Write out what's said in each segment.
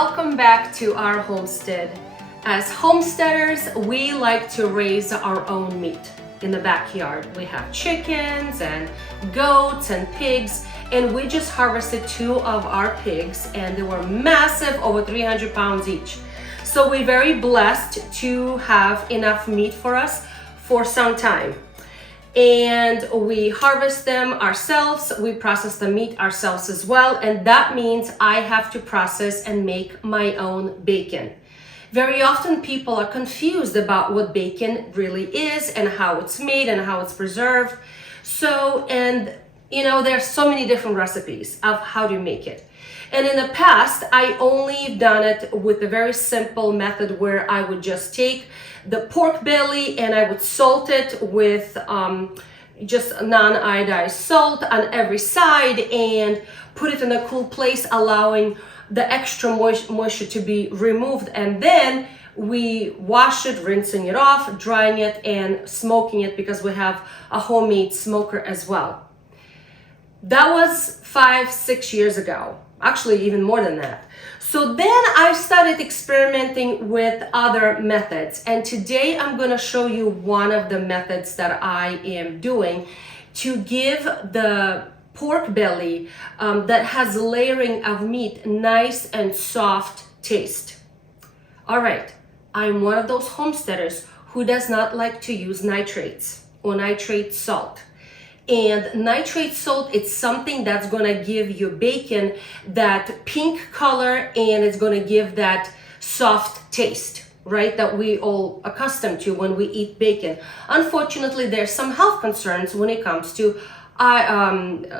Welcome back to our homestead. As homesteaders, we like to raise our own meat in the backyard. We have chickens and goats and pigs, and we just harvested 2 of our pigs, and they were massive, over 300 pounds each. So we're very blessed to have enough meat for us for some time. And we harvest them ourselves, we process the meat ourselves as well, and that means I have to process and make my own bacon. Very often people are confused about what bacon really is and how it's made and how it's preserved. There's so many different recipes of how to make it. And in the past, I only done it with a very simple method where I would just take the pork belly and I would salt it with just non-iodized salt on every side and put it in a cool place, allowing the extra moisture to be removed. And then we wash it, rinsing it off, drying it, and smoking it because we have a homemade smoker as well. That was 5-6 years ago. Actually, even more than that. So then I started experimenting with other methods, and today I'm going to show you one of the methods that I am doing to give the pork belly that has layering of meat nice and soft taste. All right, I'm one of those homesteaders who does not like to use nitrates or nitrate salt. And nitrate salt, it's something that's going to give your bacon that pink color, and it's going to give that soft taste, right, that we all accustomed to when we eat bacon. Unfortunately, there's some health concerns when it comes to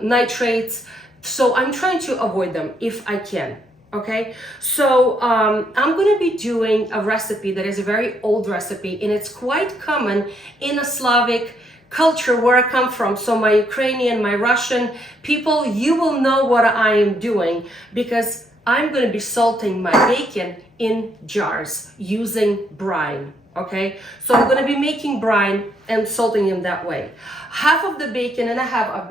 nitrates, so I'm trying to avoid them if I can. Okay, so I'm going to be doing a recipe that is a very old recipe, and it's quite common in a Slavic culture where I come from. So my Ukrainian, my Russian people, you will know what I am doing because I'm going to be salting my bacon in jars using brine. Okay, so I'm going to be making brine and salting them that way. Half of the bacon, and I have a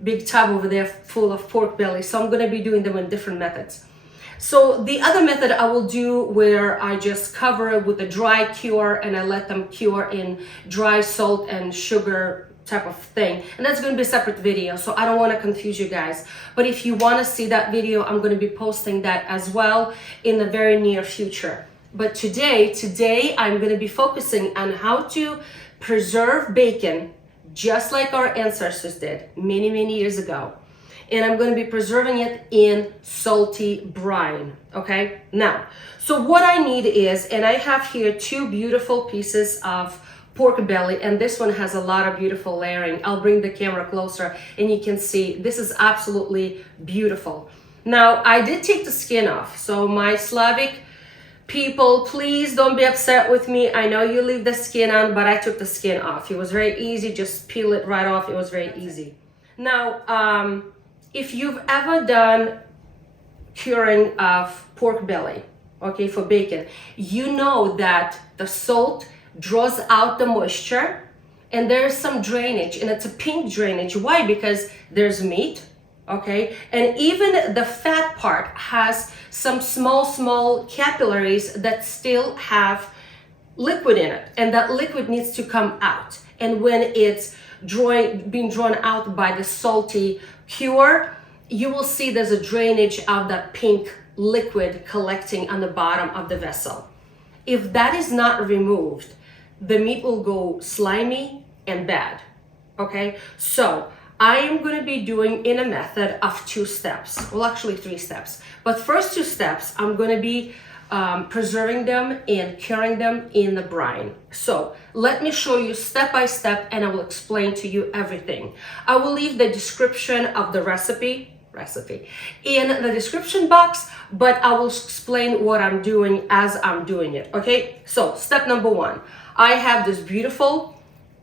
big tub over there full of pork belly, so I'm going to be doing them in different methods. So the other method I will do where I just cover it with a dry cure and I let them cure in dry salt and sugar type of thing. And that's going to be a separate video, so I don't want to confuse you guys. But if you want to see that video, I'm going to be posting that as well in the very near future. But today I'm going to be focusing on how to preserve bacon just like our ancestors did many years ago. And I'm going to be preserving it in salty brine. Okay, now, so what I need is, and I have here 2 beautiful pieces of pork belly, and this one has a lot of beautiful layering. I'll bring the camera closer and you can see this is absolutely beautiful. Now, I did take the skin off, so my Slavic people, please don't be upset with me. I know you leave the skin on, but I took the skin off. It was very easy, just peel it right off. It was very easy. Now, if you've ever done curing of pork belly, okay, for bacon, you know that the salt draws out the moisture and there's some drainage, and it's a pink drainage. Why? Because there's meat, okay, and even the fat part has some small capillaries that still have liquid in it, and that liquid needs to come out. And when it's being drawn out by the salty cure, you will see there's a drainage of that pink liquid collecting on the bottom of the vessel. If that is not removed, the meat will go slimy and bad. Okay, so I am going to be doing in a method of 2 steps, well actually 3 steps, but first 2 steps I'm going to be preserving them and curing them in the brine. So let me show you step by step, and I will explain to you everything. I will leave the description of the recipe in the description box, but I will explain what I'm doing as I'm doing it. Okay, so step number 1, I have this beautiful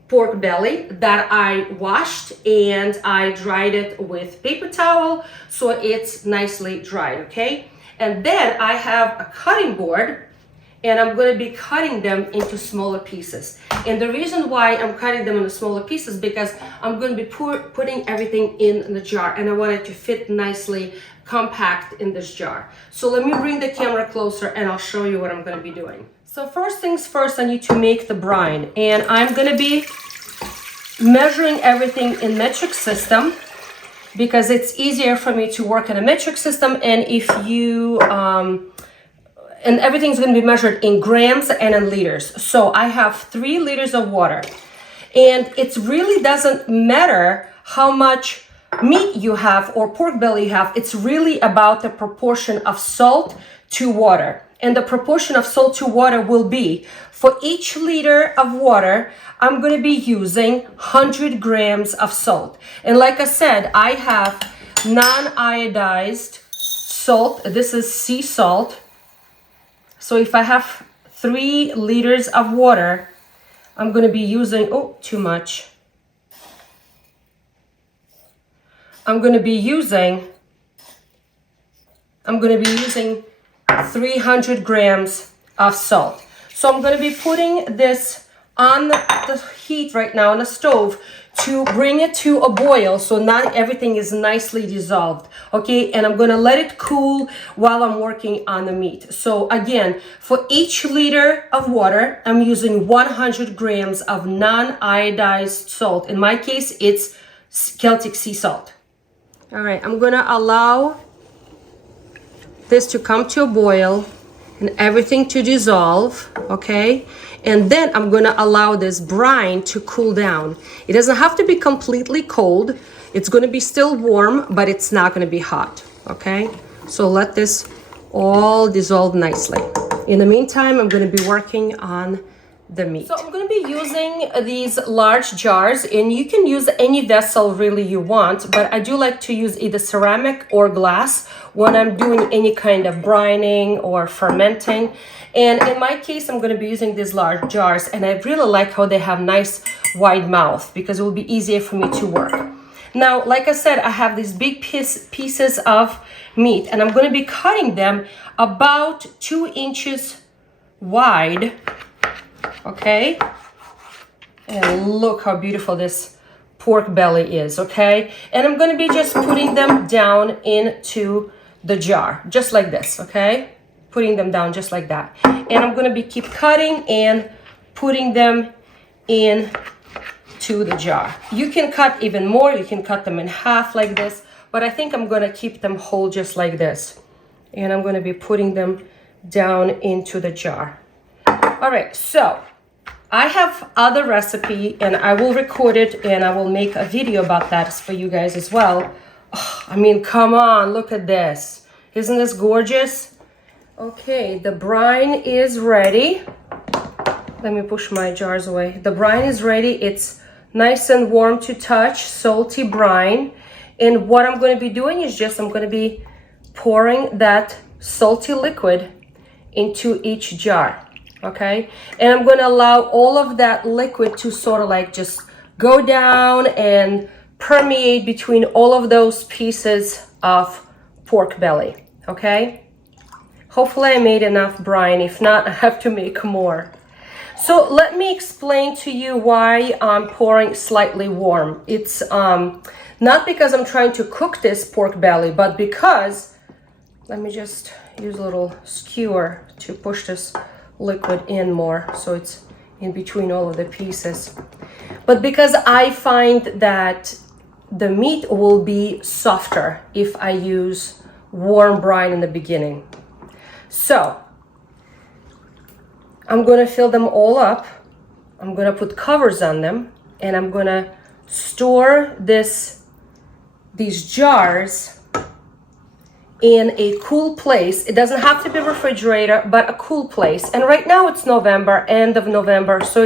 pork belly that I washed and I dried it with paper towel so it's nicely dried. Okay, and then I have a cutting board, and I'm going to be cutting them into smaller pieces. And the reason why I'm cutting them into smaller pieces because I'm going to be putting everything in the jar, and I want it to fit nicely compact in this jar. So let me bring the camera closer and I'll show you what I'm going to be doing. So first things first, I need to make the brine, and I'm going to be measuring everything in metric system because it's easier for me to work in a metric system. And if you and everything's going to be measured in grams and in liters. So I have 3 liters of water, and it really doesn't matter how much meat you have or pork belly you have. It's really about the proportion of salt to water. And the proportion of salt to water will be, for each liter of water, I'm going to be using 100 grams of salt. And like I said, I have non-iodized salt. This is sea salt. So if I have 3 liters of water, I'm going to be using, oh, too much. I'm going to be using 300 grams of salt. So I'm going to be putting this on the heat right now on the stove to bring it to a boil, so not everything is nicely dissolved, okay? And I'm going to let it cool while I'm working on the meat. So again, for each liter of water, I'm using 100 grams of non-iodized salt. In my case, it's Celtic sea salt. All right, I'm going to allow this to come to a boil and everything to dissolve, okay? And then I'm going to allow this brine to cool down. It doesn't have to be completely cold. It's going to be still warm, but it's not going to be hot, okay? So let this all dissolve nicely. In the meantime, I'm going to be working on the meat. So I'm going to be using these large jars, and you can use any vessel really you want, but I do like to use either ceramic or glass when I'm doing any kind of brining or fermenting. And in my case, I'm going to be using these large jars, and I really like how they have nice wide mouth because it will be easier for me to work. Now, like I said, I have these big pieces of meat, and I'm going to be cutting them about 2 inches wide. Okay, and look how beautiful this pork belly is, okay? And I'm going to be just putting them down into the jar, just like this, okay? Putting them down just like that. And I'm going to be keep cutting and putting them into the jar. You can cut even more, you can cut them in half like this, but I think I'm going to keep them whole just like this. And I'm going to be putting them down into the jar. All right, so I have other recipe and I will record it and I will make a video about that for you guys as well. Oh, I mean, come on, look at this. Isn't this gorgeous? Okay, the brine is ready. Let me push my jars away. The brine is ready. It's nice and warm to touch, salty brine. And what I'm going to be doing is I'm going to be pouring that salty liquid into each jar. Okay, and I'm going to allow all of that liquid to sort of like just go down and permeate between all of those pieces of pork belly. Okay, hopefully I made enough brine. If not, I have to make more. So let me explain to you why I'm pouring slightly warm. It's not because I'm trying to cook this pork belly, but because, let me just use a little skewer to push this liquid in more so it's in between all of the pieces, but because I find that the meat will be softer if I use warm brine in the beginning. So I'm going to fill them all up. I'm going to put covers on them, and I'm going to store these jars in a cool place. It doesn't have to be a refrigerator, but a cool place. And right now it's November, end of November, so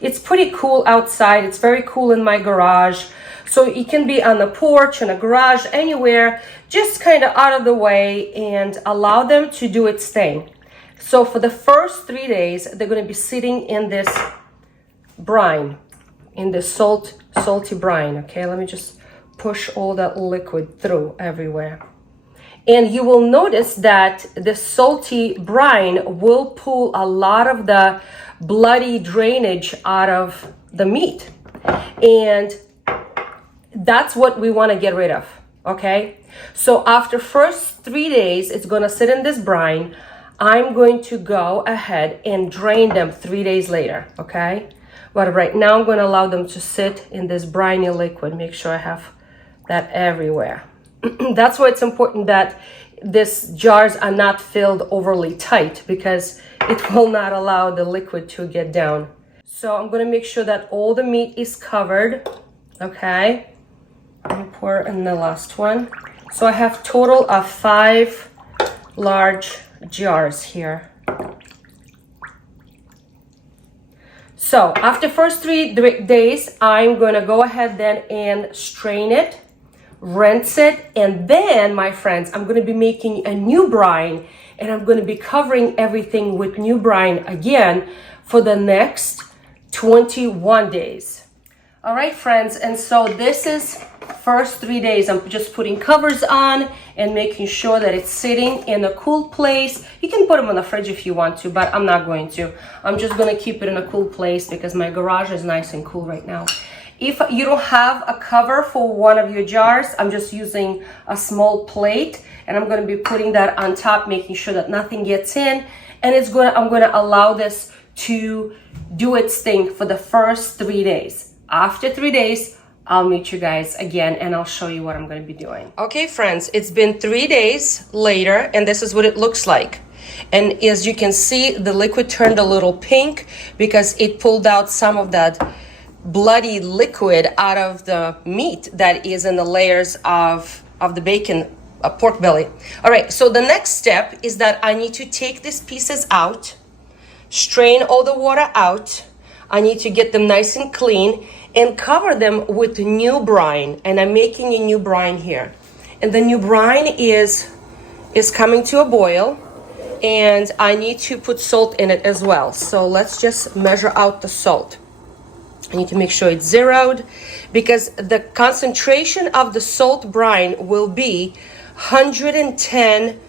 it's pretty cool outside. It's very cool in my garage. So it can be on the porch, in a garage, anywhere, just kind of out of the way and allow them to do its thing. So for the first 3 days, they're going to be sitting in this brine, in the salty brine. Okay, let me just push all that liquid through everywhere. And you will notice that the salty brine will pull a lot of the bloody drainage out of the meat. And that's what we want to get rid of, okay? So after first 3 days, it's going to sit in this brine. I'm going to go ahead and drain them 3 days later, okay? But right now I'm going to allow them to sit in this briny liquid. Make sure I have that everywhere. That's why it's important that these jars are not filled overly tight, because it will not allow the liquid to get down. So I'm going to make sure that all the meat is covered, okay? Let me pour in the last one. So I have total of 5 large jars here. So after first 3 days, I'm going to go ahead then and strain it, rinse it, and then, my friends, I'm going to be making a new brine, and I'm going to be covering everything with new brine again for the next 21 days. All right, friends, and so this is first 3 days. I'm just putting covers on and making sure that it's sitting in a cool place. You can put them in the fridge if you want to, but I'm not going to. I'm just going to keep it in a cool place because my garage is nice and cool right now. If you don't have a cover for one of your jars, I'm just using a small plate, and I'm going to be putting that on top, making sure that nothing gets in. And I'm going to allow this to do its thing for the first 3 days. After 3 days, I'll meet you guys again and I'll show you what I'm going to be doing. Okay, friends, it's been 3 days later, and this is what it looks like. And as you can see, the liquid turned a little pink because it pulled out some of that bloody liquid out of the meat that is in the layers of the bacon, pork belly. All right, so the next step is that I need to take these pieces out, strain all the water out. I need to get them nice and clean and cover them with new brine. And I'm making a new brine here. And the new brine is coming to a boil, and I need to put salt in it as well. So let's just measure out the salt. I need to make sure it's zeroed, because the concentration of the salt brine will be 110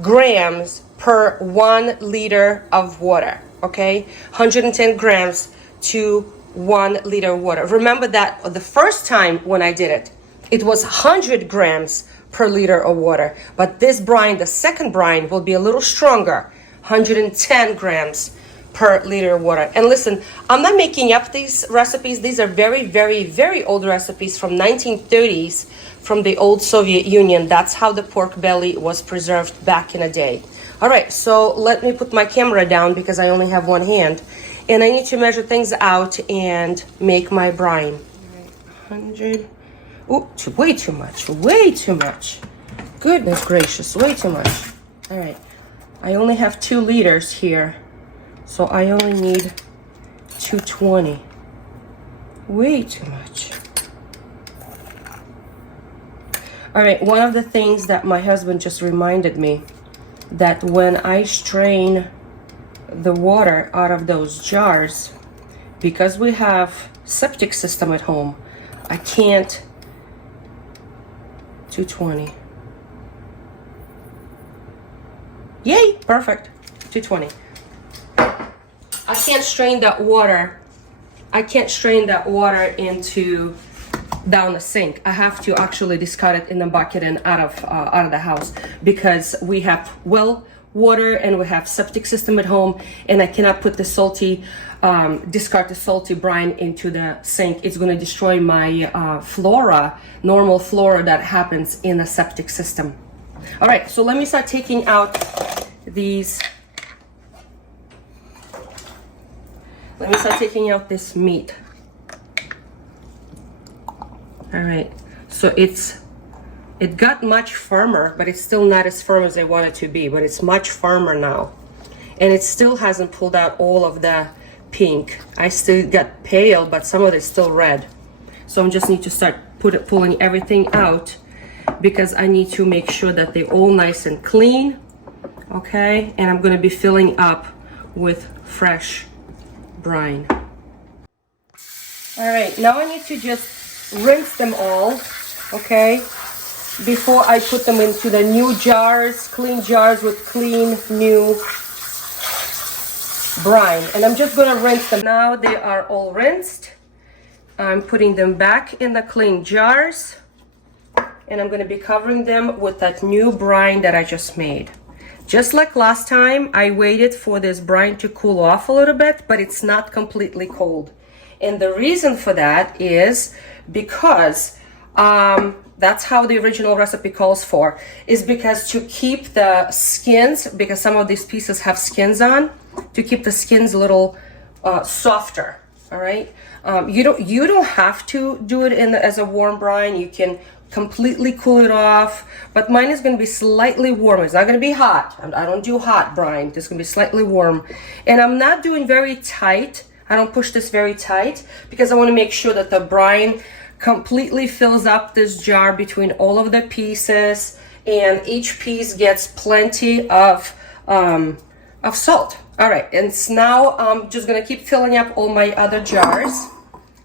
grams per 1 liter of water, okay? 110 grams to 1 liter of water. Remember that the first time when I did it, it was 100 grams per liter of water. But this brine, the second brine, will be a little stronger, 110 grams per liter of water. And listen, I'm not making up these recipes. These are very, very, very old recipes from 1930s from the old Soviet Union. That's how the pork belly was preserved back in a day. All right, so let me put my camera down because I only have one hand. And I need to measure things out and make my brine. All right, 100. Oh, way too much, way too much. Goodness gracious, way too much. All right, I only have 2 liters here. So I only need 220. Way too much. All right, one of the things that my husband just reminded me, that when I strain the water out of those jars, because we have septic system at home, I can't. 220. Yay, perfect. 220. I can't strain that water. I can't strain that water into down the sink. I have to actually discard it in the bucket and out of the house, because we have well water and we have septic system at home, and I cannot put the salty discard the salty brine into the sink. It's going to destroy my flora, normal flora that happens in a septic system. All right, so let me start taking out these. Let me start taking out this meat. All right, so it got much firmer, but it's still not as firm as I want it to be, but it's much firmer now. And it still hasn't pulled out all of the pink. I still got pale, but some of it is still red. So I just need to start pulling everything out, because I need to make sure that they're all nice and clean, okay? And I'm gonna be filling up with fresh brine. All right, now I need to just rinse them all, okay? before I put them into the new jars, clean jars with clean new brine. And I'm just gonna rinse them. Now they are all rinsed. I'm putting them back in the clean jars, and I'm gonna be covering them with that new brine that I just made. Just like last time, I waited for this brine to cool off a little bit, but it's not completely cold. And the reason for that is because that's how the original recipe calls for, is because to keep the skins, because some of these pieces have skins on, to keep the skins a little softer. All right, you don't have to do it as a warm brine. You can completely cool it off, but mine is going to be slightly warm. It's not going to be hot. I don't do hot brine. It's going to be slightly warm, and I'm not doing very tight. I don't push this very tight because I want to make sure that the brine completely fills up this jar between all of the pieces, and each piece gets plenty of salt. All right, and so now I'm just gonna keep filling up all my other jars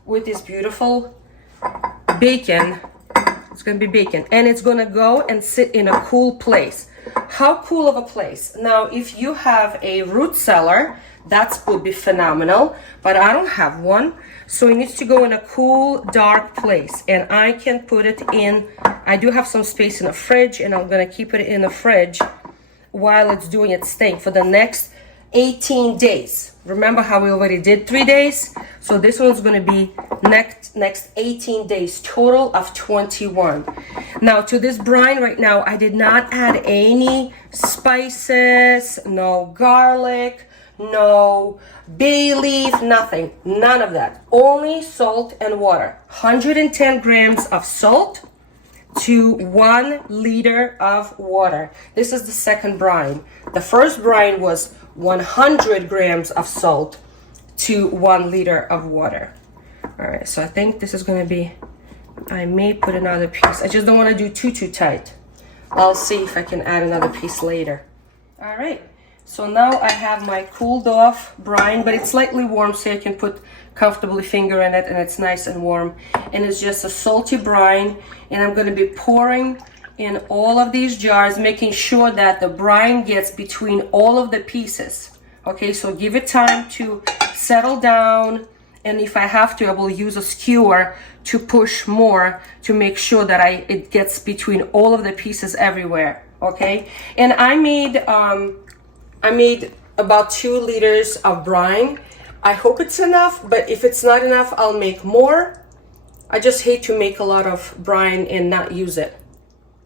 with this beautiful bacon. It's gonna be bacon, and it's gonna go and sit in a cool place. How cool of a place? Now, if you have a root cellar, that would be phenomenal, but I don't have one. So it needs to go in a cool, dark place, and I can put it in, I do have some space in the fridge, and I'm gonna keep it in the fridge while it's doing its thing for the next 18 days. Remember how we already did 3 days? So this one's gonna be next 18 days, total of 21. Now to this brine right now, I did not add any spices, no garlic, no bay leaf, nothing, none of that. Only salt and water. 110 grams of salt to 1 liter of water. This is the second brine. The first brine was 100 grams of salt to 1 liter of water. All right, so I think this is gonna be, I may put another piece. I just don't wanna do too tight. I'll see if I can add another piece later. All right. So now I have my cooled off brine, but it's slightly warm so I can put comfortably finger in it, and it's nice and warm. And it's just a salty brine, and I'm going to be pouring in all of these jars, making sure that the brine gets between all of the pieces. Okay, so give it time to settle down, and if I have to, I will use a skewer to push more to make sure that it gets between all of the pieces everywhere. Okay, and I made about 2 liters of brine. I hope it's enough, but if it's not enough, I'll make more. I just hate to make a lot of brine and not use it.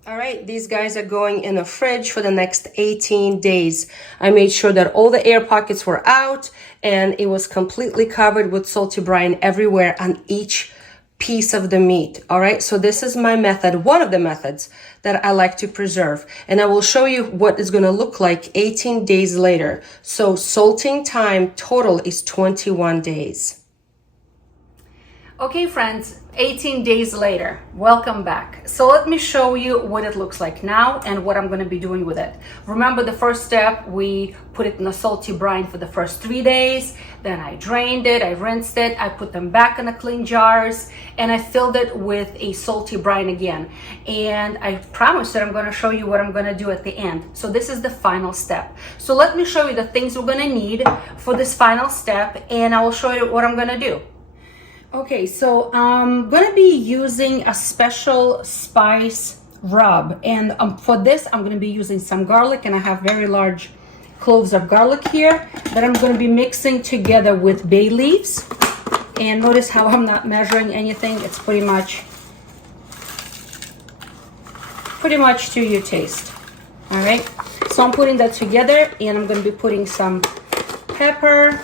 All right, these guys are going in the fridge for the next 18 days. I made sure that all the air pockets were out, and it was completely covered with salty brine everywhere on each piece of the meat. All right, so this is my method, one of the methods that I like to preserve, and I will show you what it's going to look like 18 days later. So salting time total is 21 days. Okay friends, 18 days later, welcome back. So let me show you what it looks like now and what I'm going to be doing with it. Remember the first step, we put it in a salty brine for the first 3 days, then I drained it, I rinsed it, I put them back in the clean jars, and I filled it with a salty brine again. And I promised that I'm going to show you what I'm going to do at the end. So this is the final step. So let me show you the things we're going to need for this final step, and I will show you what I'm going to do. Okay, so I'm gonna be using a special spice rub, and for this I'm gonna be using some garlic, and I have very large cloves of garlic here that I'm gonna be mixing together with bay leaves. And notice how I'm not measuring anything. It's pretty much to your taste. All right, so I'm putting that together, and I'm gonna be putting some pepper,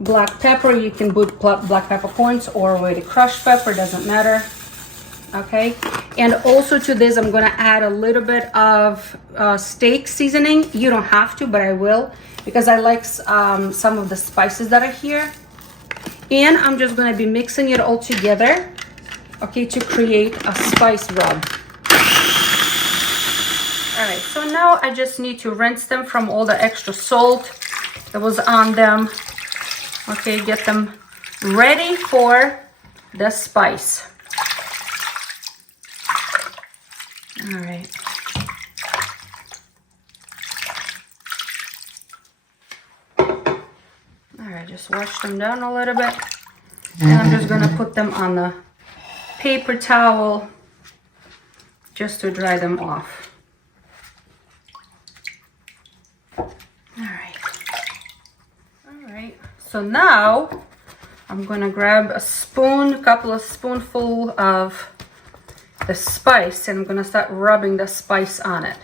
black pepper. You can put black peppercorns or already crushed pepper, doesn't matter. Okay, and also to this I'm going to add a little bit of steak seasoning. You don't have to, but I will, because I like some of the spices that are here. And I'm just going to be mixing it all together, okay, to create a spice rub. All right, so now I just need to rinse them from all the extra salt that was on them. Okay, get them ready for the spice. All right. All right, just wash them down a little bit. And I'm just gonna put them on the paper towel just to dry them off. All right, so now I'm gonna grab a spoon, couple of spoonful of the spice, and I'm gonna start rubbing the spice on it.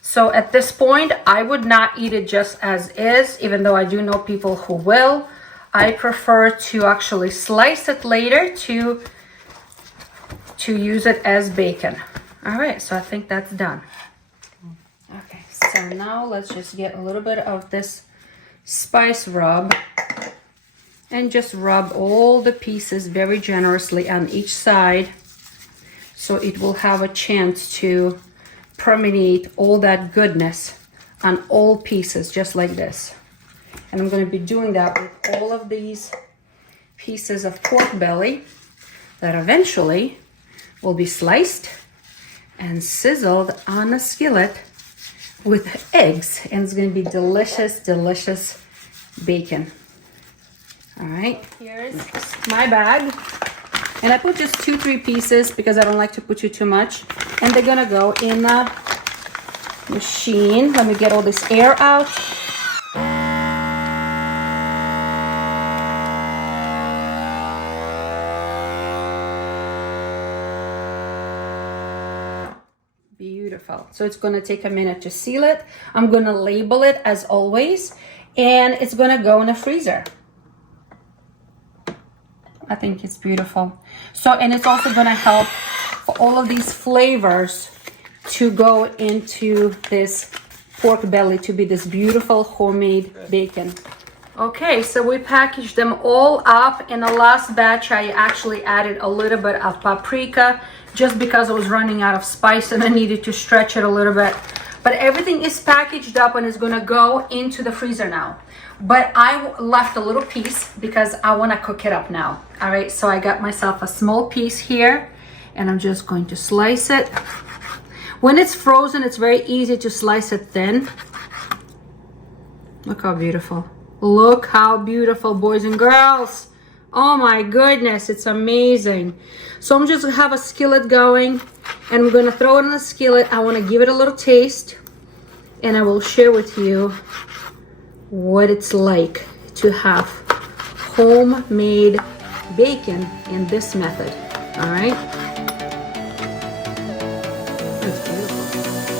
So at this point, I would not eat it just as is, even though I do know people who will. I prefer to actually slice it later to use it as bacon. All right, so I think that's done. Okay, so now let's just get a little bit of this spice rub and just rub all the pieces very generously on each side so it will have a chance to permeate all that goodness on all pieces, just like this. And I'm going to be doing that with all of these pieces of pork belly that eventually will be sliced and sizzled on a skillet with eggs, and it's going to be delicious, delicious bacon. All right, here's my bag, and I put just 2-3 pieces because I don't like to put too much, and they're gonna go in the machine. Let me get all this air out. Beautiful. So it's going to take a minute to seal it. I'm going to label it as always, and it's going to go in the freezer. I think it's beautiful. So, and it's also going to help for all of these flavors to go into this pork belly to be this beautiful homemade bacon. Okay, so we packaged them all up. In the last batch, I actually added a little bit of paprika just because I was running out of spice and I needed to stretch it a little bit. But everything is packaged up and is gonna go into the freezer now. But I left a little piece because I wanna cook it up now. All right, so I got myself a small piece here and I'm just going to slice it. When it's frozen, it's very easy to slice it thin. Look how beautiful. Look how beautiful, boys and girls. Oh my goodness, it's amazing. So I'm just gonna have a skillet going and I'm gonna throw it in the skillet. I wanna give it a little taste and I will share with you what it's like to have homemade bacon in this method. All right? It's beautiful.